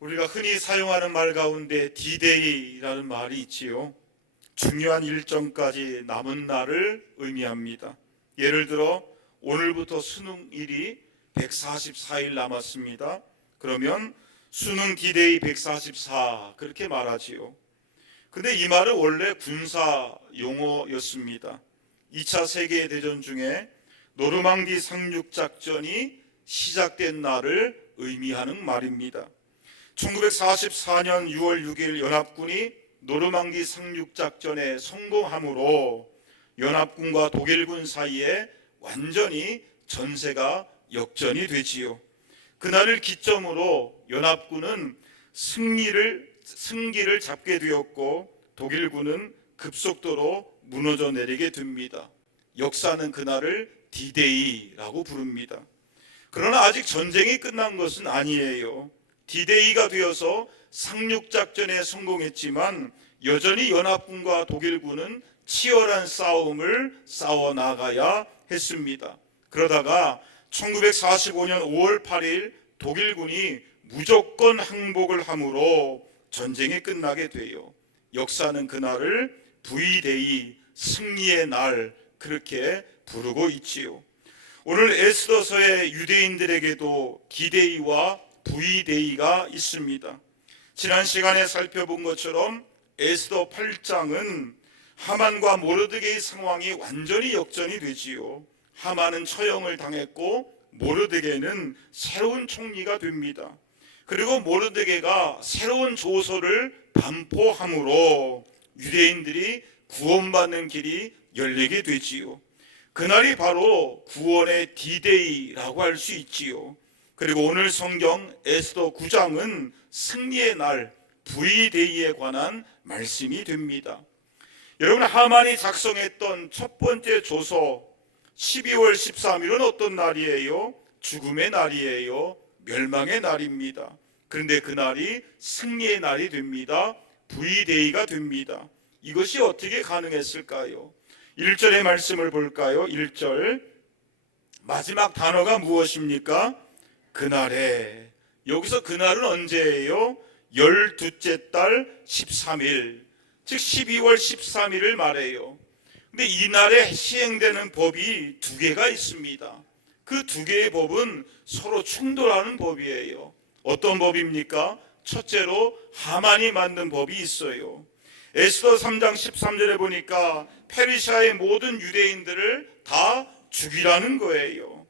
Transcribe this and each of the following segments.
우리가 흔히 사용하는 말 가운데 D-Day라는 말이 있지요. 중요한 일정까지 남은 날을 의미합니다. 예를 들어 오늘부터 수능일이 144일 남았습니다. 그러면 수능 D-Day 144 그렇게 말하지요. 근데 이 말은 원래 군사 용어였습니다. 2차 세계대전 중에 노르망디 상륙작전이 시작된 날을 의미하는 말입니다. 1944년 6월 6일 연합군이 노르망디 상륙작전에 성공함으로 연합군과 독일군 사이에 완전히 전세가 역전이 되지요. 그날을 기점으로 연합군은 승기를 잡게 되었고 독일군은 급속도로 무너져 내리게 됩니다. 역사는 그날을 D-Day라고 부릅니다. 그러나 아직 전쟁이 끝난 것은 아니에요. D-Day가 되어서 상륙작전에 성공했지만 여전히 연합군과 독일군은 치열한 싸움을 싸워나가야 했습니다. 그러다가 1945년 5월 8일 독일군이 무조건 항복을 함으로 전쟁이 끝나게 돼요. 역사는 그날을 V-Day, 승리의 날 그렇게 부르고 있지요. 오늘 에스더서의 유대인들에게도 D-Day와 V-Day가 있습니다. 지난 시간에 살펴본 것처럼 에스더 8장은 하만과 모르드게의 상황이 완전히 역전이 되지요. 하만은 처형을 당했고 모르드게는 새로운 총리가 됩니다. 그리고 모르드게가 새로운 조서를 반포함으로 유대인들이 구원받는 길이 열리게 되지요. 그날이 바로 구원의 D-Day라고 할 수 있지요. 그리고 오늘 성경 에스더 9장은 승리의 날 V-Day에 관한 말씀이 됩니다. 여러분, 하만이 작성했던 첫 번째 조서 12월 13일은 어떤 날이에요? 죽음의 날이에요. 멸망의 날입니다. 그런데 그날이 승리의 날이 됩니다. V-Day가 됩니다. 이것이 어떻게 가능했을까요? 1절의 말씀을 볼까요? 1절 마지막 단어가 무엇입니까? 그날에. 여기서 그날은 언제예요? 12째 달 13일, 즉 12월 13일을 말해요. 근데 이날에 시행되는 법이 두 개가 있습니다. 그 두 개의 법은 서로 충돌하는 법이에요. 어떤 법입니까? 첫째로 하만이 만든 법이 있어요. 에스더 3장 13절에 보니까 페르시아의 모든 유대인들을 다 죽이라는 거예요.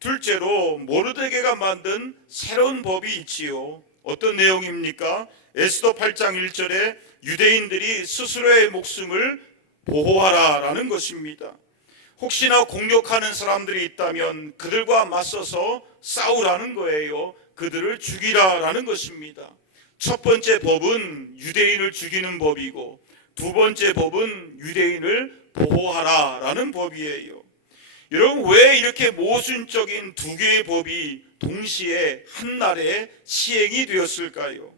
둘째로 모르드게가 만든 새로운 법이 있지요. 어떤 내용입니까? 에스더 8장 1절에 유대인들이 스스로의 목숨을 보호하라라는 것입니다. 혹시나 공격하는 사람들이 있다면 그들과 맞서서 싸우라는 거예요. 그들을 죽이라라는 것입니다. 첫 번째 법은 유대인을 죽이는 법이고 두 번째 법은 유대인을 보호하라라는 법이에요. 여러분, 왜 이렇게 모순적인 두 개의 법이 동시에 한날에 시행이 되었을까요?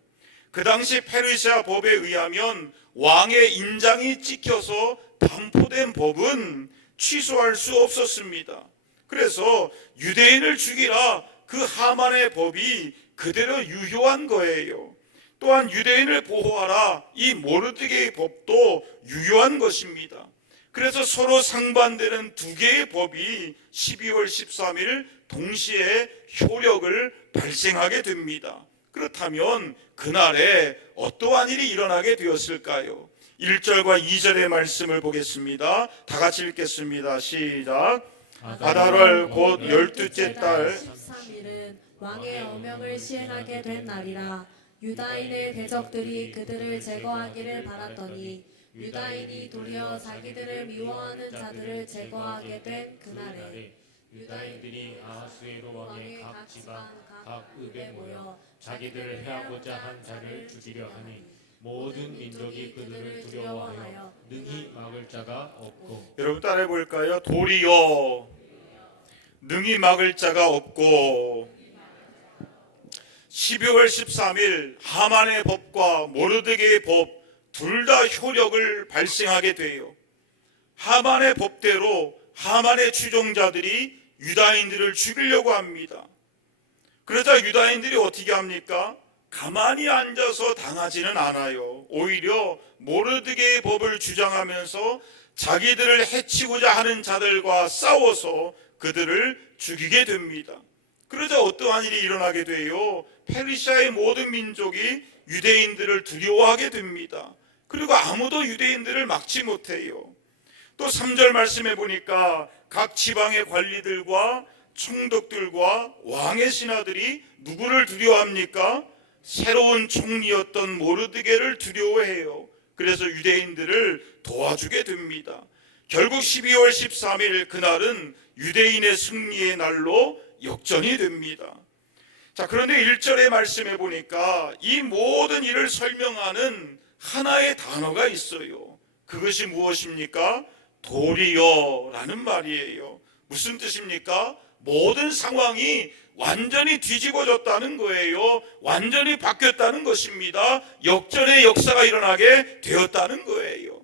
그 당시 페르시아 법에 의하면 왕의 인장이 찍혀서 반포된 법은 취소할 수 없었습니다. 그래서 유대인을 죽이라, 그 하만의 법이 그대로 유효한 거예요. 또한 유대인을 보호하라, 이 모르드게의 법도 유효한 것입니다. 그래서 서로 상반되는 두 개의 법이 12월 13일 동시에 효력을 발생하게 됩니다. 그렇다면 그날에 어떠한 일이 일어나게 되었을까요? 1절과 2절의 말씀을 보겠습니다. 다 같이 읽겠습니다. 시작. 아달월 곧 12째 달 13일은 왕의 어명을 시행하게 된 날이라. 유다인의 대적들이 그들을 제거하기를 바랐더니 유다인이 도리어 자기들을 미워하는 자들을 제거하게 된 그날에 유다인들이 아하수에로 왕의 각 지방 각 읍에 모여 자기들을 해하고자 한 자를 죽이려 하니 모든 민족이 그들을 두려워하여 능히 막을 자가 없고. 여러분 따라해 볼까요? 도리어 능히 막을 자가 없고. 12월 13일 하만의 법과 모르드게의 법 둘 다 효력을 발생하게 돼요. 하만의 법대로 하만의 추종자들이 유다인들을 죽이려고 합니다. 그러자 유다인들이 어떻게 합니까? 가만히 앉아서 당하지는 않아요. 오히려 모르드게의 법을 주장하면서 자기들을 해치고자 하는 자들과 싸워서 그들을 죽이게 됩니다. 그러자 어떠한 일이 일어나게 돼요? 페르시아의 모든 민족이 유대인들을 두려워하게 됩니다. 그리고 아무도 유대인들을 막지 못해요. 또 3절 말씀해 보니까 각 지방의 관리들과 총독들과 왕의 신하들이 누구를 두려워합니까? 새로운 총리였던 모르드게를 두려워해요. 그래서 유대인들을 도와주게 됩니다. 결국 12월 13일 그날은 유대인의 승리의 날로 역전이 됩니다. 자, 그런데 1절의 말씀해 보니까 이 모든 일을 설명하는 하나의 단어가 있어요. 그것이 무엇입니까? 도리어라는 말이에요. 무슨 뜻입니까? 모든 상황이 완전히 뒤집어졌다는 거예요. 완전히 바뀌었다는 것입니다. 역전의 역사가 일어나게 되었다는 거예요.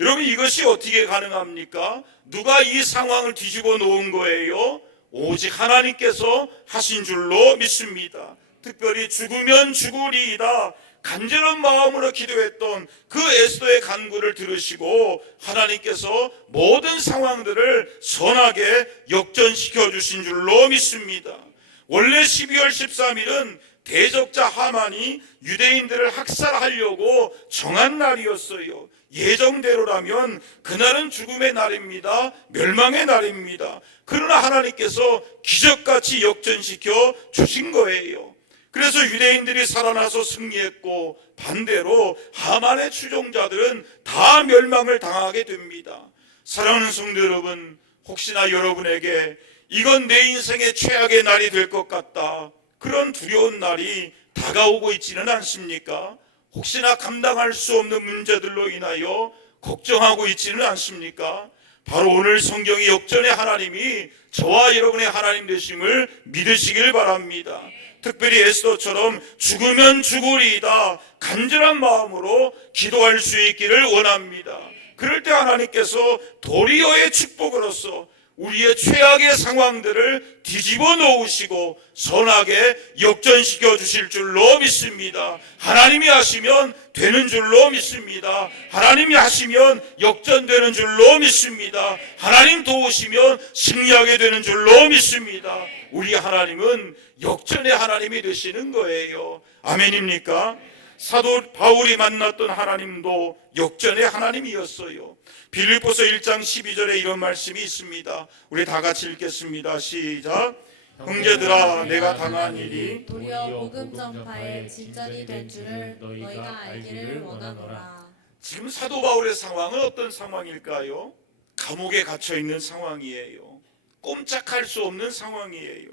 여러분, 이것이 어떻게 가능합니까? 누가 이 상황을 뒤집어 놓은 거예요? 오직 하나님께서 하신 줄로 믿습니다. 특별히 죽으면 죽으리이다 간절한 마음으로 기도했던 그 에스더의 간구를 들으시고 하나님께서 모든 상황들을 선하게 역전시켜 주신 줄로 믿습니다. 원래 12월 13일은 대적자 하만이 유대인들을 학살하려고 정한 날이었어요. 예정대로라면 그날은 죽음의 날입니다. 멸망의 날입니다. 그러나 하나님께서 기적같이 역전시켜 주신 거예요. 그래서 유대인들이 살아나서 승리했고 반대로 하만의 추종자들은 다 멸망을 당하게 됩니다. 사랑하는 성도 여러분, 혹시나 여러분에게 이건 내 인생의 최악의 날이 될 것 같다, 그런 두려운 날이 다가오고 있지는 않습니까? 혹시나 감당할 수 없는 문제들로 인하여 걱정하고 있지는 않습니까? 바로 오늘 성경이 역전의 하나님이 저와 여러분의 하나님 되심을 믿으시길 바랍니다. 특별히 에스더처럼 죽으면 죽으리이다 간절한 마음으로 기도할 수 있기를 원합니다. 그럴 때 하나님께서 도리어의 축복으로서 우리의 최악의 상황들을 뒤집어 놓으시고 선하게 역전시켜 주실 줄로 믿습니다. 하나님이 하시면 되는 줄로 믿습니다. 하나님이 하시면 역전되는 줄로 믿습니다. 하나님 도우시면 승리하게 되는 줄로 믿습니다. 우리 하나님은 역전의 하나님이 되시는 거예요. 아멘입니까? 사도 바울이 만났던 하나님도 역전의 하나님이었어요. 빌립보서 1장 12절에 이런 말씀이 있습니다. 우리 다 같이 읽겠습니다. 시작. 형제들아, 내가 당한 일이 도리어 복음 전파의 진전이 된 줄을 너희가 알기를 원하노라. 지금 사도 바울의 상황은 어떤 상황일까요? 감옥에 갇혀 있는 상황이에요. 꼼짝할 수 없는 상황이에요.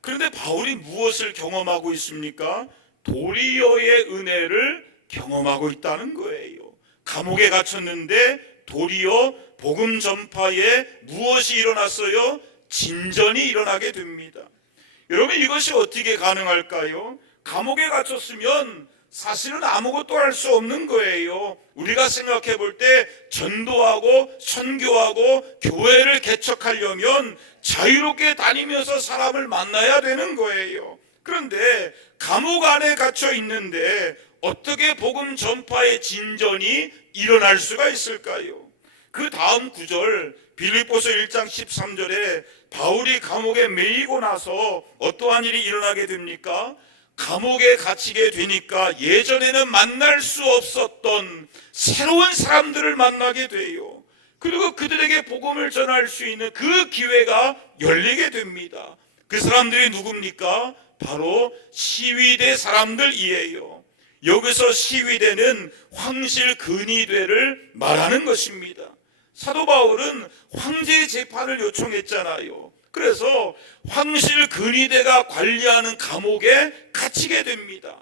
그런데 바울이 무엇을 경험하고 있습니까? 도리어의 은혜를 경험하고 있다는 거예요. 감옥에 갇혔는데 도리어 복음 전파에 무엇이 일어났어요? 진전이 일어나게 됩니다. 여러분, 이것이 어떻게 가능할까요? 감옥에 갇혔으면 사실은 아무것도 할 수 없는 거예요. 우리가 생각해 볼 때 전도하고 선교하고 교회를 개척하려면 자유롭게 다니면서 사람을 만나야 되는 거예요. 그런데 감옥 안에 갇혀 있는데 어떻게 복음 전파의 진전이 일어날 수가 있을까요? 그 다음 구절 빌립보서 1장 13절에 바울이 감옥에 매이고 나서 어떠한 일이 일어나게 됩니까? 감옥에 갇히게 되니까 예전에는 만날 수 없었던 새로운 사람들을 만나게 돼요. 그리고 그들에게 복음을 전할 수 있는 그 기회가 열리게 됩니다. 그 사람들이 누굽니까? 바로 시위대 사람들이에요. 여기서 시위대는 황실 근위대를 말하는 것입니다. 사도 바울은 황제의 재판을 요청했잖아요. 그래서 황실 근위대가 관리하는 감옥에 갇히게 됩니다.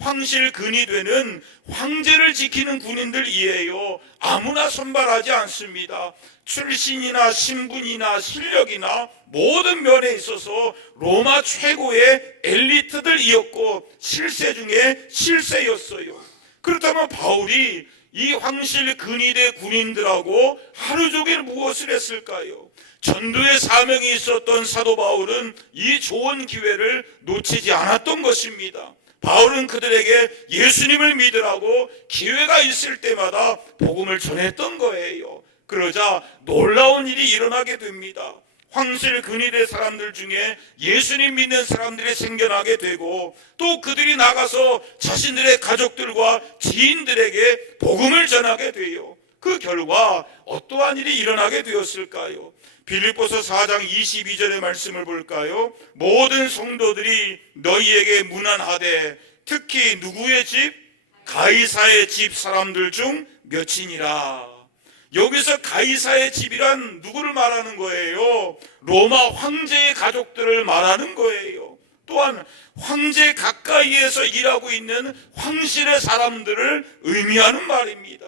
황실 근위대는 황제를 지키는 군인들이에요. 아무나 선발하지 않습니다. 출신이나 신분이나 실력이나 모든 면에 있어서 로마 최고의 엘리트들이었고 실세 중에 실세였어요. 그렇다면 바울이 이 황실 근위대 군인들하고 하루 종일 무엇을 했을까요? 전도의 사명이 있었던 사도 바울은 이 좋은 기회를 놓치지 않았던 것입니다. 바울은 그들에게 예수님을 믿으라고 기회가 있을 때마다 복음을 전했던 거예요. 그러자 놀라운 일이 일어나게 됩니다. 황실 근위대 사람들 중에 예수님 믿는 사람들이 생겨나게 되고, 또 그들이 나가서 자신들의 가족들과 지인들에게 복음을 전하게 돼요. 그 결과 어떠한 일이 일어나게 되었을까요? 빌립보서 4장 22절의 말씀을 볼까요? 모든 성도들이 너희에게 문안하되 특히 누구의 집? 가이사의 집 사람들 중 몇이니라. 여기서 가이사의 집이란 누구를 말하는 거예요? 로마 황제의 가족들을 말하는 거예요. 또한 황제 가까이에서 일하고 있는 황실의 사람들을 의미하는 말입니다.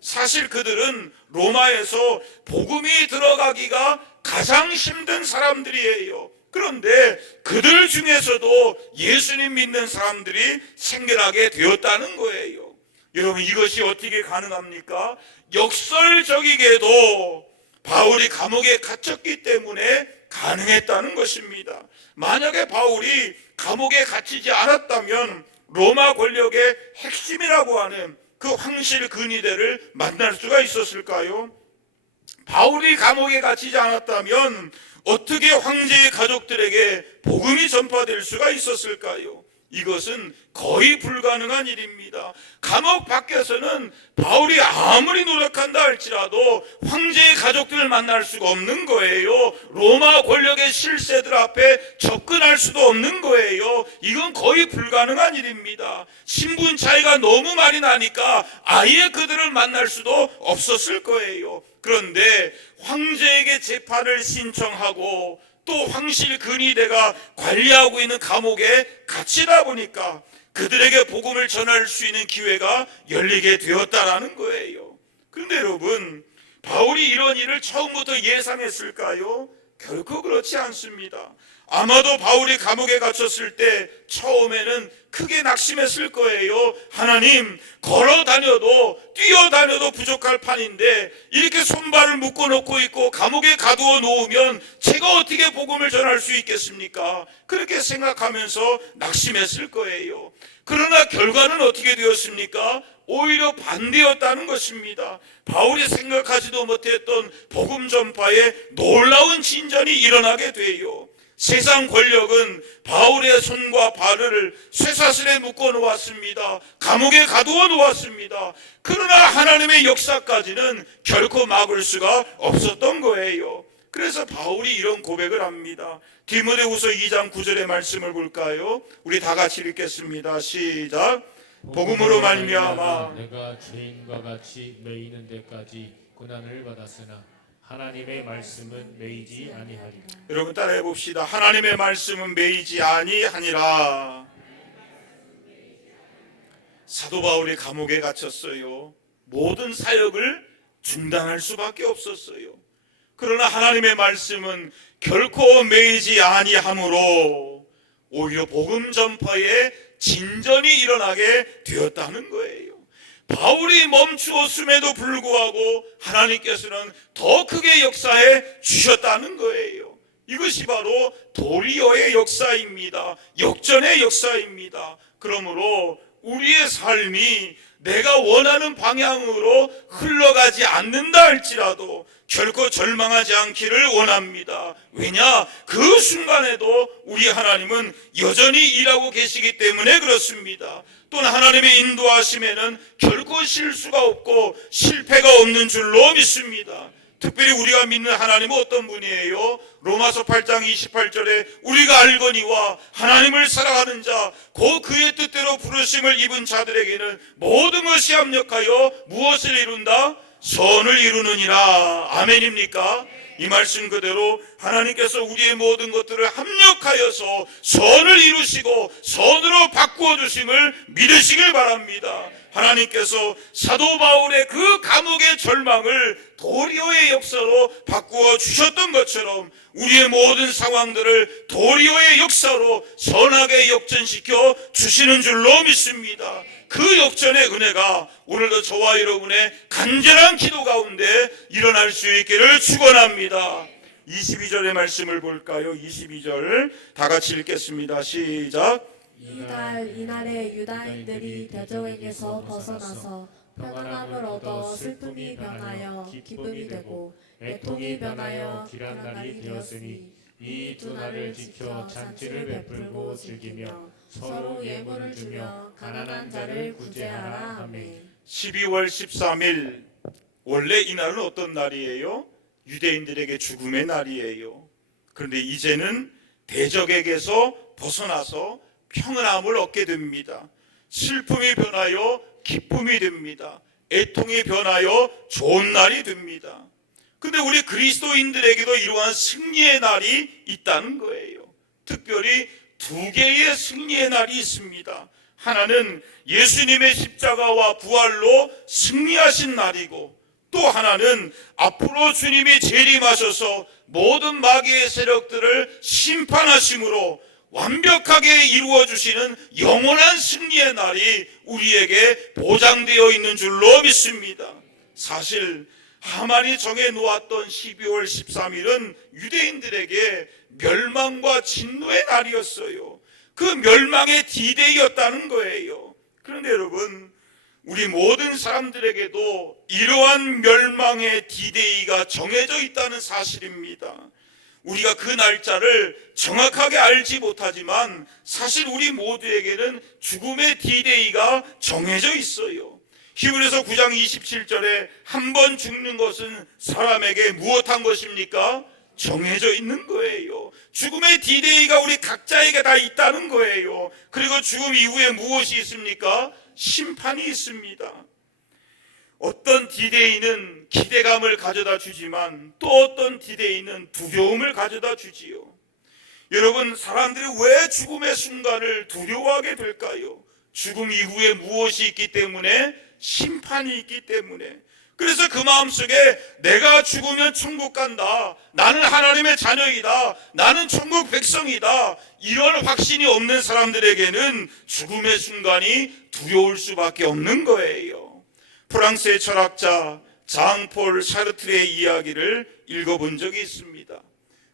사실 그들은 로마에서 복음이 들어가기가 가장 힘든 사람들이에요. 그런데 그들 중에서도 예수님 믿는 사람들이 생겨나게 되었다는 거예요. 여러분, 이것이 어떻게 가능합니까? 역설적이게도 바울이 감옥에 갇혔기 때문에 가능했다는 것입니다. 만약에 바울이 감옥에 갇히지 않았다면 로마 권력의 핵심이라고 하는 그 황실 근위대를 만날 수가 있었을까요? 바울이 감옥에 갇히지 않았다면 어떻게 황제의 가족들에게 복음이 전파될 수가 있었을까요? 이것은 거의 불가능한 일입니다. 감옥 밖에서는 바울이 아무리 노력한다 할지라도 황제의 가족들을 만날 수가 없는 거예요. 로마 권력의 실세들 앞에 접근할 수도 없는 거예요. 이건 거의 불가능한 일입니다. 신분 차이가 너무 많이 나니까 아예 그들을 만날 수도 없었을 거예요. 그런데 황제에게 재판을 신청하고 또 황실 근위대가 관리하고 있는 감옥에 갇히다 보니까 그들에게 복음을 전할 수 있는 기회가 열리게 되었다라는 거예요. 그런데 여러분, 바울이 이런 일을 처음부터 예상했을까요? 결코 그렇지 않습니다. 아마도 바울이 감옥에 갇혔을 때 처음에는 크게 낙심했을 거예요. 하나님, 걸어 다녀도 뛰어다녀도 부족할 판인데 이렇게 손발을 묶어 놓고 있고 감옥에 가두어 놓으면 제가 어떻게 복음을 전할 수 있겠습니까? 그렇게 생각하면서 낙심했을 거예요. 그러나 결과는 어떻게 되었습니까? 오히려 반대였다는 것입니다. 바울이 생각하지도 못했던 복음 전파에 놀라운 진전이 일어나게 돼요. 세상 권력은 바울의 손과 발을 쇠사슬에 묶어 놓았습니다. 감옥에 가두어 놓았습니다. 그러나 하나님의 역사까지는 결코 막을 수가 없었던 거예요. 그래서 바울이 이런 고백을 합니다. 디모데후서 2장 9절의 말씀을 볼까요? 우리 다 같이 읽겠습니다. 시작. 복음으로 말미암아 내가 죄인과 같이 매이는 데까지 고난을 받았으나 하나님의 말씀은 매이지 아니하리라. 여러분 따라해 봅시다. 하나님의 말씀은 매이지 아니하니라. 사도 바울이 감옥에 갇혔어요. 모든 사역을 중단할 수밖에 없었어요. 그러나 하나님의 말씀은 결코 매이지 아니하므로 오히려 복음 전파에 진전이 일어나게 되었다는 거예요. 바울이 멈추었음에도 불구하고 하나님께서는 더 크게 역사해 주셨다는 거예요. 이것이 바로 도리어의 역사입니다. 역전의 역사입니다. 그러므로 우리의 삶이 내가 원하는 방향으로 흘러가지 않는다 할지라도 결코 절망하지 않기를 원합니다. 왜냐? 그 순간에도 우리 하나님은 여전히 일하고 계시기 때문에 그렇습니다. 또는 하나님의 인도하심에는 결코 실수가 없고 실패가 없는 줄로 믿습니다. 특별히 우리가 믿는 하나님은 어떤 분이에요? 로마서 8장 28절에 우리가 알거니와 하나님을 사랑하는 자 곧 그의 뜻대로 부르심을 입은 자들에게는 모든 것이 합력하여 무엇을 이룬다? 선을 이루느니라. 아멘입니까? 이 말씀 그대로 하나님께서 우리의 모든 것들을 합력하여서 선을 이루시고 선으로 바꾸어 주심을 믿으시길 바랍니다. 하나님께서 사도 바울의 그 감옥의 절망을 도리어의 역사로 바꾸어 주셨던 것처럼 우리의 모든 상황들을 도리어의 역사로 선하게 역전시켜 주시는 줄로 믿습니다. 그 역전의 은혜가 오늘도 저와 여러분의 간절한 기도 가운데 일어날 수 있기를 축원합니다. 22절의 말씀을 볼까요? 22절 다 같이 읽겠습니다. 시작. 이날에 유다인들이 대적에게서 벗어나서 평안함을 얻어 슬픔이 변하여 기쁨이 되고 애통이 변하여 귀한 날이 되었으니 이 두 날을 지켜 잔치를 베풀고 즐기며 서로 예물을 주며 가난한 자를 구제하라 하매. 12월 13일, 원래 이날은 어떤 날이에요? 유대인들에게 죽음의 날이에요. 그런데 이제는 대적에게서 벗어나서 평안함을 얻게 됩니다. 슬픔이 변하여 기쁨이 됩니다. 애통이 변하여 좋은 날이 됩니다. 근데 우리 그리스도인들에게도 이러한 승리의 날이 있다는 거예요. 특별히 두 개의 승리의 날이 있습니다. 하나는 예수님의 십자가와 부활로 승리하신 날이고, 또 하나는 앞으로 주님이 재림하셔서 모든 마귀의 세력들을 심판하심으로 완벽하게 이루어 주시는 영원한 승리의 날이 우리에게 보장되어 있는 줄로 믿습니다. 사실 하만이 정해 놓았던 12월 13일은 유대인들에게 멸망과 진노의 날이었어요. 그 멸망의 D-Day였다는 거예요. 그런데 여러분, 우리 모든 사람들에게도 이러한 멸망의 D-Day가 정해져 있다는 사실입니다. 우리가 그 날짜를 정확하게 알지 못하지만 사실 우리 모두에게는 죽음의 D-Day가 정해져 있어요. 히브리서 9장 27절에 한 번 죽는 것은 사람에게 무엇한 것입니까? 정해져 있는 거예요. 죽음의 D-Day가 우리 각자에게 다 있다는 거예요. 그리고 죽음 이후에 무엇이 있습니까? 심판이 있습니다. 어떤 D-Day는 기대감을 가져다 주지만 또 어떤 D-Day는 두려움을 가져다 주지요. 여러분, 사람들이 왜 죽음의 순간을 두려워하게 될까요? 죽음 이후에 무엇이 있기 때문에? 심판이 있기 때문에. 그래서 그 마음속에 내가 죽으면 천국 간다, 나는 하나님의 자녀이다, 나는 천국 백성이다, 이런 확신이 없는 사람들에게는 죽음의 순간이 두려울 수밖에 없는 거예요. 프랑스의 철학자 장폴 사르트르의 이야기를 읽어본 적이 있습니다.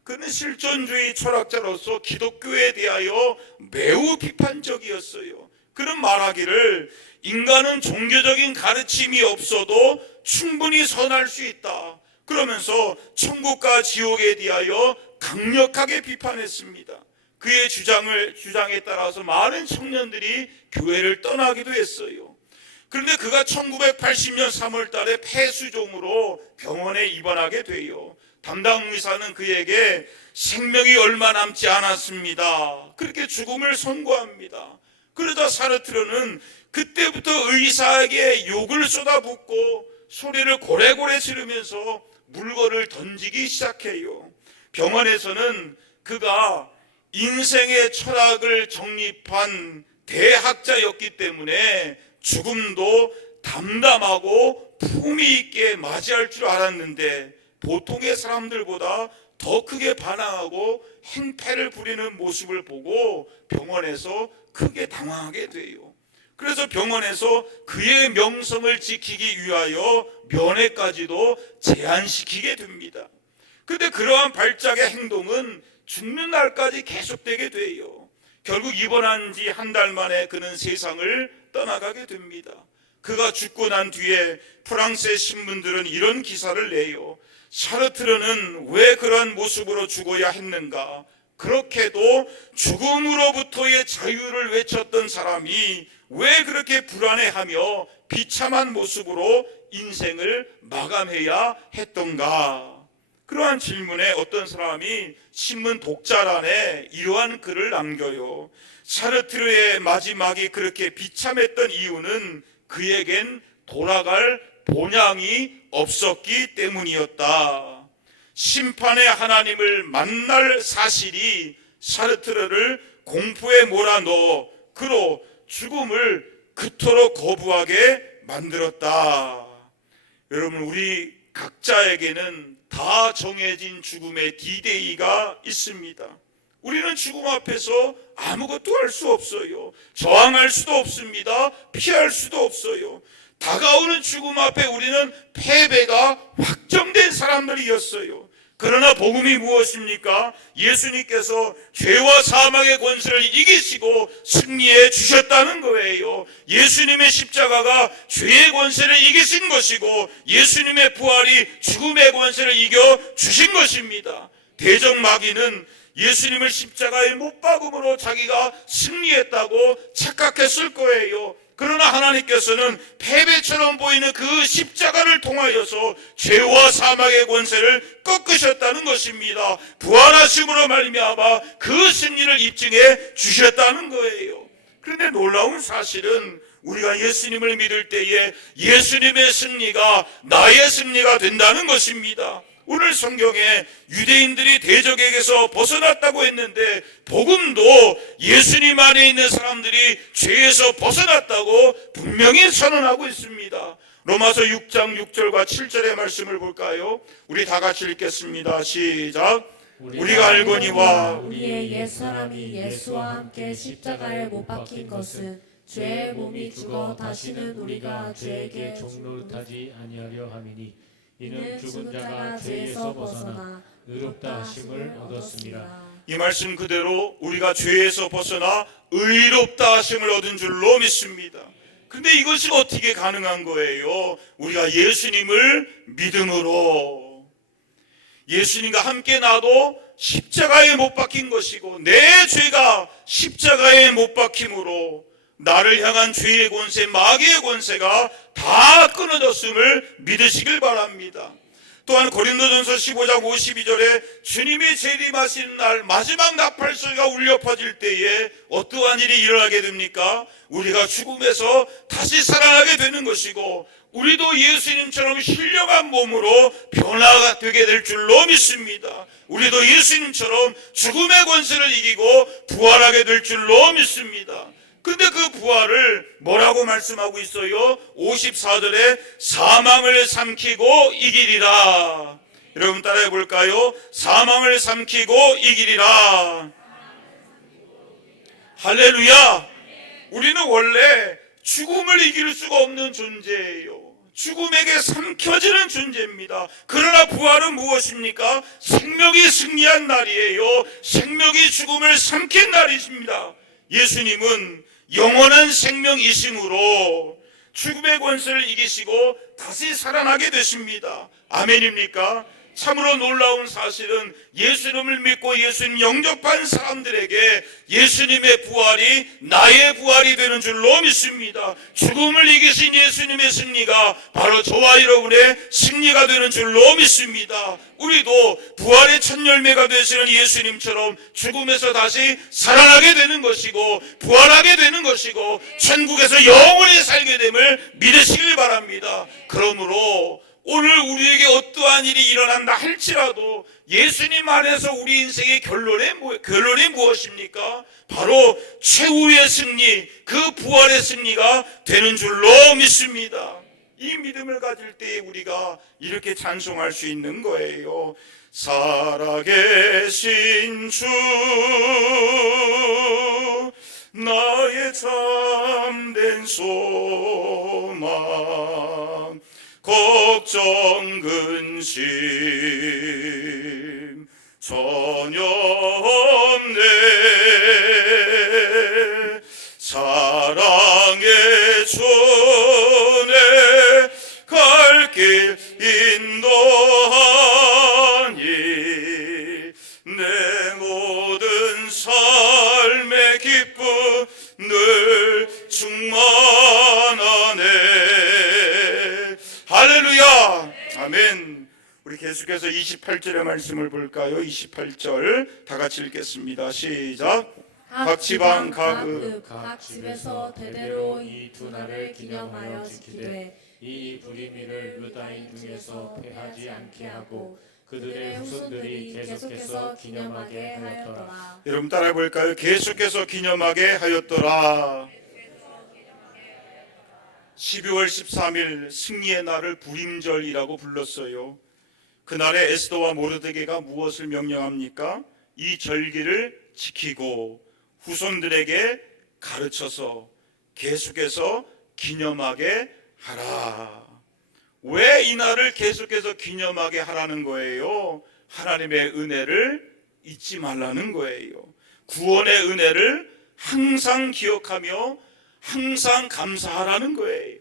그는 실존주의 철학자로서 기독교에 대하여 매우 비판적이었어요. 그는 말하기를 인간은 종교적인 가르침이 없어도 충분히 선할 수 있다. 그러면서 천국과 지옥에 대하여 강력하게 비판했습니다. 그의 주장에 따라서 많은 청년들이 교회를 떠나기도 했어요. 그런데 그가 1980년 3월 달에 폐수종으로 병원에 입원하게 돼요. 담당 의사는 그에게 생명이 얼마 남지 않았습니다, 그렇게 죽음을 선고합니다. 그러자 사르트르는 그때부터 의사에게 욕을 쏟아붓고 소리를 고래고래 지르면서 물건을 던지기 시작해요. 병원에서는 그가 인생의 철학을 정립한 대학자였기 때문에 죽음도 담담하고 품위 있게 맞이할 줄 알았는데 보통의 사람들보다 더 크게 반항하고 행패를 부리는 모습을 보고 병원에서 크게 당황하게 돼요. 그래서 병원에서 그의 명성을 지키기 위하여 면회까지도 제한시키게 됩니다. 그런데 그러한 발작의 행동은 죽는 날까지 계속되게 돼요. 결국 입원한 지 한 달 만에 그는 세상을 떠나가게 됩니다. 그가 죽고 난 뒤에 프랑스의 신문들은 이런 기사를 내요. 사르트르는 왜 그러한 모습으로 죽어야 했는가? 그렇게도 죽음으로부터의 자유를 외쳤던 사람이 왜 그렇게 불안해하며 비참한 모습으로 인생을 마감해야 했던가? 그러한 질문에 어떤 사람이 신문 독자란에 이러한 글을 남겨요. 사르트르의 마지막이 그렇게 비참했던 이유는 그에겐 돌아갈 본향이 없었기 때문이었다. 심판의 하나님을 만날 사실이 사르트르를 공포에 몰아넣어 그로 죽음을 그토록 거부하게 만들었다. 여러분, 우리 각자에게는 다 정해진 죽음의 D-Day가 있습니다. 우리는 죽음 앞에서 아무것도 할 수 없어요. 저항할 수도 없습니다. 피할 수도 없어요. 다가오는 죽음 앞에 우리는 패배가 확정된 사람들이었어요. 그러나 복음이 무엇입니까? 예수님께서 죄와 사망의 권세를 이기시고 승리해 주셨다는 거예요. 예수님의 십자가가 죄의 권세를 이기신 것이고 예수님의 부활이 죽음의 권세를 이겨 주신 것입니다. 대적 마귀는 예수님을 십자가에 못 박음으로 자기가 승리했다고 착각했을 거예요. 그러나 하나님께서는 패배처럼 보이는 그 십자가를 통하여서 죄와 사망의 권세를 꺾으셨다는 것입니다. 부활하심으로 말미암아 그 승리를 입증해 주셨다는 거예요. 그런데 놀라운 사실은 우리가 예수님을 믿을 때에 예수님의 승리가 나의 승리가 된다는 것입니다. 오늘 성경에 유대인들이 대적에게서 벗어났다고 했는데 복음도 예수님 안에 있는 사람들이 죄에서 벗어났다고 분명히 선언하고 있습니다. 로마서 6장 6절과 7절의 말씀을 볼까요? 우리 다 같이 읽겠습니다. 시작. 우리가 알거니와 우리의 옛사람이 예수와 함께 십자가에 못 박힌 것은 죄의 몸이 죽어 다시는 우리가 죄에게 종노릇하지 아니하려 함이니 이는 죽은 자가 죄에서 벗어나 의롭다 하심을 얻었습니다. 이 말씀 그대로 우리가 죄에서 벗어나 의롭다 하심을 얻은 줄로 믿습니다. 근데 이것이 어떻게 가능한 거예요? 우리가 예수님을 믿음으로, 예수님과 함께 나도 십자가에 못 박힌 것이고 내 죄가 십자가에 못 박힘으로 나를 향한 죄의 권세, 마귀의 권세가 다 끊어졌음을 믿으시길 바랍니다. 또한 고린도전서 15장 52절에 주님이 재림하시는 날 마지막 나팔소리가 울려 퍼질 때에 어떠한 일이 일어나게 됩니까? 우리가 죽음에서 다시 살아나게 되는 것이고 우리도 예수님처럼 신령한 몸으로 변화가 되게 될 줄로 믿습니다. 우리도 예수님처럼 죽음의 권세를 이기고 부활하게 될 줄로 믿습니다. 근데 그 부활을 뭐라고 말씀하고 있어요? 54절에 사망을 삼키고 이기리라. 여러분 따라해 볼까요? 사망을 삼키고 이기리라. 할렐루야. 우리는 원래 죽음을 이길 수가 없는 존재예요. 죽음에게 삼켜지는 존재입니다. 그러나 부활은 무엇입니까? 생명이 승리한 날이에요. 생명이 죽음을 삼킨 날이십니다. 예수님은 영원한 생명이심으로 죽음의 권세를 이기시고 다시 살아나게 되십니다. 아멘입니까? 참으로 놀라운 사실은 예수님을 믿고 예수님 영접한 사람들에게 예수님의 부활이 나의 부활이 되는 줄로 믿습니다. 죽음을 이기신 예수님의 승리가 바로 저와 여러분의 승리가 되는 줄로 믿습니다. 우리도 부활의 첫 열매가 되시는 예수님처럼 죽음에서 다시 살아나게 되는 것이고 부활하게 되는 것이고 천국에서 영원히 살게 됨을 믿으시길 바랍니다. 그러므로 오늘 우리에게 어떠한 일이 일어난다 할지라도 예수님 안에서 우리 인생의 결론이 무엇입니까? 바로 최후의 승리, 그 부활의 승리가 되는 줄로 믿습니다. 이 믿음을 가질 때 우리가 이렇게 찬송할 수 있는 거예요. 살아계신 주 나의 참된 소망 걱정 근심 전혀 없네 사랑의 손에 갈 길 인도하니 내 모든 삶의 기쁨 늘 충만하네. 할렐루야. 아멘. 우리 계속해서 28절의 말씀을 볼까요? 28절 다 같이 읽겠습니다. 시작. 각 지방 각 집에서 대대로 이 두 날을 기념하여 지키되 이 불의미를 유다인 중에서 패하지 않게 하고 그들의 후손들이 계속해서 기념하게 하였더라. 여러분 따라해 볼까요? 계속해서 기념하게 하였더라. 12월 13일 승리의 날을 불임절이라고 불렀어요. 그날에 에스더와 모르드게가 무엇을 명령합니까? 이 절기를 지키고 후손들에게 가르쳐서 계속해서 기념하게 하라. 왜 이 날을 계속해서 기념하게 하라는 거예요? 하나님의 은혜를 잊지 말라는 거예요. 구원의 은혜를 항상 기억하며 항상 감사하라는 거예요.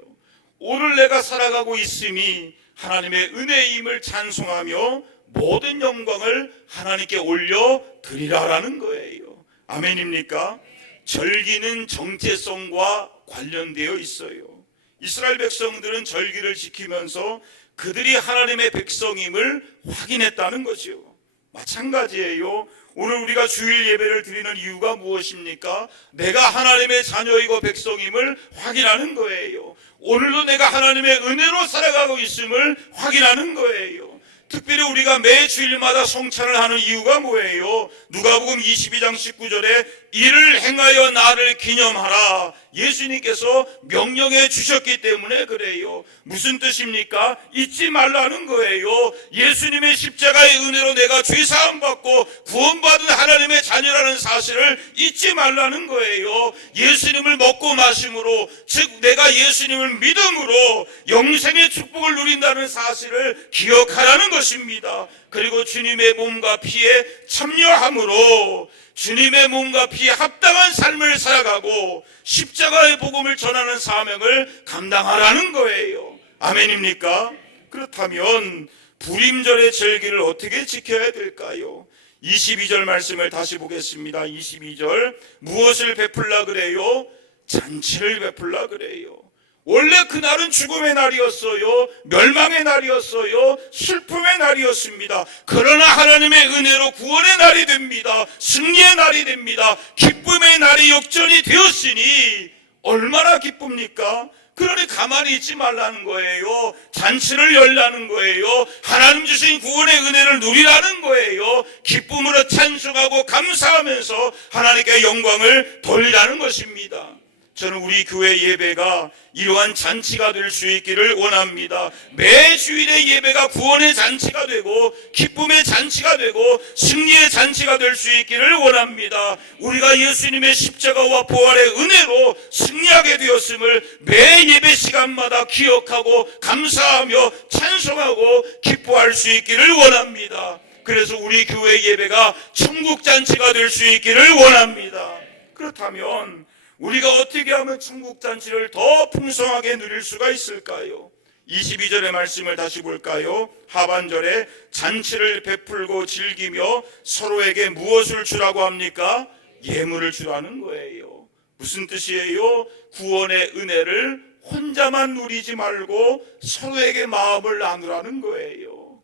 오늘 내가 살아가고 있음이 하나님의 은혜임을 찬송하며 모든 영광을 하나님께 올려 드리라라는 거예요. 아멘입니까? 절기는 정체성과 관련되어 있어요. 이스라엘 백성들은 절기를 지키면서 그들이 하나님의 백성임을 확인했다는 거죠. 마찬가지예요. 오늘 우리가 주일 예배를 드리는 이유가 무엇입니까? 내가 하나님의 자녀이고 백성임을 확인하는 거예요. 오늘도 내가 하나님의 은혜로 살아가고 있음을 확인하는 거예요. 특별히 우리가 매 주일마다 성찬을 하는 이유가 뭐예요? 누가복음 22장 19절에 이를 행하여 나를 기념하라, 예수님께서 명령해 주셨기 때문에 그래요. 무슨 뜻입니까? 잊지 말라는 거예요. 예수님의 십자가의 은혜로 내가 죄사함 받고 구원받은 하나님의 자녀라는 사실을 잊지 말라는 거예요. 예수님을 먹고 마심으로, 즉 내가 예수님을 믿음으로 영생의 축복을 누린다는 사실을 기억하라는 것입니다. 그리고 주님의 몸과 피에 참여함으로 주님의 몸과 피에 합당한 삶을 살아가고 십자가의 복음을 전하는 사명을 감당하라는 거예요. 아멘입니까? 그렇다면 불임절의 절기를 어떻게 지켜야 될까요? 22절 말씀을 다시 보겠습니다. 22절, 무엇을 베풀라 그래요? 잔치를 베풀라 그래요. 원래 그날은 죽음의 날이었어요. 멸망의 날이었어요. 슬픔의 날이었습니다. 그러나 하나님의 은혜로 구원의 날이 됩니다. 승리의 날이 됩니다. 기쁨의 날이 역전이 되었으니 얼마나 기쁩니까? 그러니 가만히 있지 말라는 거예요. 잔치를 열라는 거예요. 하나님 주신 구원의 은혜를 누리라는 거예요. 기쁨으로 찬송하고 감사하면서 하나님께 영광을 돌리라는 것입니다. 저는 우리 교회 예배가 이러한 잔치가 될 수 있기를 원합니다. 매 주일의 예배가 구원의 잔치가 되고 기쁨의 잔치가 되고 승리의 잔치가 될 수 있기를 원합니다. 우리가 예수님의 십자가와 부활의 은혜로 승리하게 되었음을 매 예배 시간마다 기억하고 감사하며 찬송하고 기뻐할 수 있기를 원합니다. 그래서 우리 교회 예배가 천국 잔치가 될 수 있기를 원합니다. 그렇다면 우리가 어떻게 하면 천국 잔치를 더 풍성하게 누릴 수가 있을까요? 22절의 말씀을 다시 볼까요? 하반절에 잔치를 베풀고 즐기며 서로에게 무엇을 주라고 합니까? 예물을 주라는 거예요. 무슨 뜻이에요? 구원의 은혜를 혼자만 누리지 말고 서로에게 마음을 나누라는 거예요.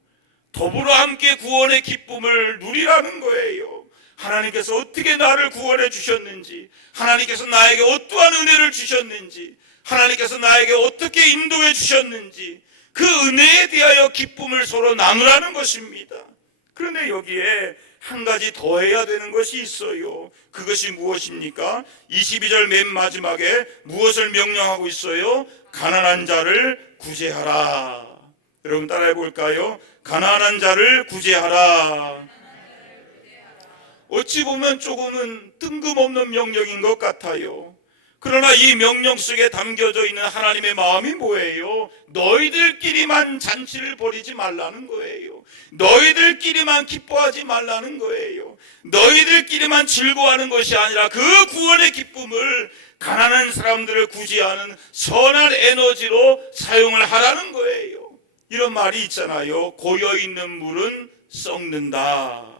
더불어 함께 구원의 기쁨을 누리라는 거예요. 하나님께서 어떻게 나를 구원해 주셨는지, 하나님께서 나에게 어떠한 은혜를 주셨는지, 하나님께서 나에게 어떻게 인도해 주셨는지 그 은혜에 대하여 기쁨을 서로 나누라는 것입니다. 그런데 여기에 한 가지 더 해야 되는 것이 있어요. 그것이 무엇입니까? 22절 맨 마지막에 무엇을 명령하고 있어요? 가난한 자를 구제하라. 여러분 따라해 볼까요? 가난한 자를 구제하라. 어찌 보면 조금은 뜬금없는 명령인 것 같아요. 그러나 이 명령 속에 담겨져 있는 하나님의 마음이 뭐예요? 너희들끼리만 잔치를 벌이지 말라는 거예요. 너희들끼리만 기뻐하지 말라는 거예요. 너희들끼리만 즐거워하는 것이 아니라 그 구원의 기쁨을 가난한 사람들을 구제하는 선한 에너지로 사용을 하라는 거예요. 이런 말이 있잖아요. 고여있는 물은 썩는다.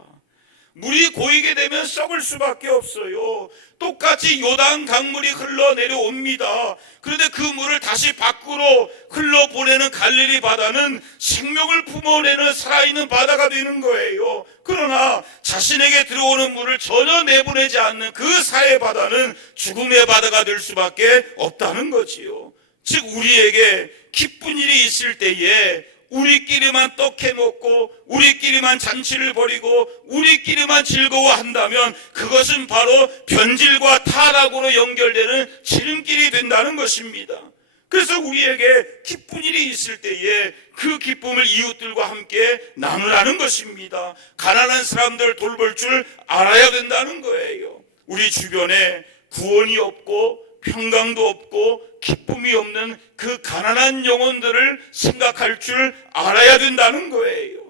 물이 고이게 되면 썩을 수밖에 없어요. 똑같이 요단 강물이 흘러내려옵니다. 그런데 그 물을 다시 밖으로 흘러보내는 갈릴리 바다는 생명을 품어내는 살아있는 바다가 되는 거예요. 그러나 자신에게 들어오는 물을 전혀 내보내지 않는 그 사해 바다는 죽음의 바다가 될 수밖에 없다는 거지요. 즉 우리에게 기쁜 일이 있을 때에 우리끼리만 떡해 먹고 우리끼리만 잔치를 벌이고 우리끼리만 즐거워한다면 그것은 바로 변질과 타락으로 연결되는 지름길이 된다는 것입니다. 그래서 우리에게 기쁜 일이 있을 때에 그 기쁨을 이웃들과 함께 나누라는 것입니다. 가난한 사람들 돌볼 줄 알아야 된다는 거예요. 우리 주변에 구원이 없고 평강도 없고 기쁨이 없는 그 가난한 영혼들을 생각할 줄 알아야 된다는 거예요.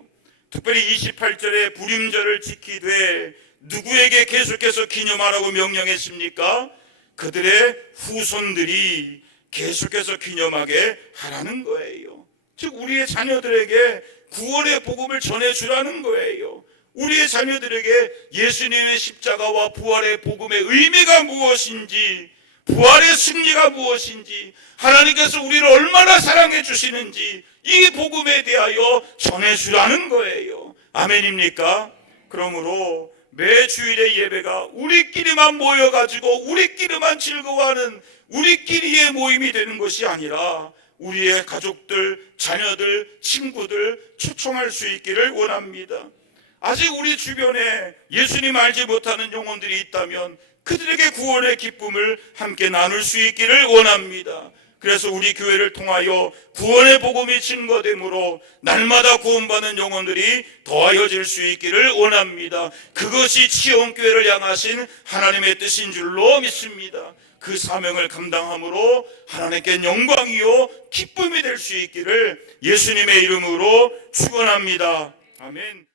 특별히 28절에 불임절을 지키되 누구에게 계속해서 기념하라고 명령했습니까? 그들의 후손들이 계속해서 기념하게 하라는 거예요. 즉 우리의 자녀들에게 구원의 복음을 전해주라는 거예요. 우리의 자녀들에게 예수님의 십자가와 부활의 복음의 의미가 무엇인지, 부활의 승리가 무엇인지, 하나님께서 우리를 얼마나 사랑해 주시는지 이 복음에 대하여 전해주라는 거예요. 아멘입니까? 그러므로 매 주일의 예배가 우리끼리만 모여가지고 우리끼리만 즐거워하는 우리끼리의 모임이 되는 것이 아니라 우리의 가족들, 자녀들, 친구들 초청할 수 있기를 원합니다. 아직 우리 주변에 예수님 알지 못하는 영혼들이 있다면 그들에게 구원의 기쁨을 함께 나눌 수 있기를 원합니다. 그래서 우리 교회를 통하여 구원의 복음이 증거되므로 날마다 구원받는 영혼들이 더하여질 수 있기를 원합니다. 그것이 치원교회를 향하신 하나님의 뜻인 줄로 믿습니다. 그 사명을 감당함으로 하나님께 영광이요 기쁨이 될 수 있기를 예수님의 이름으로 축원합니다. 아멘.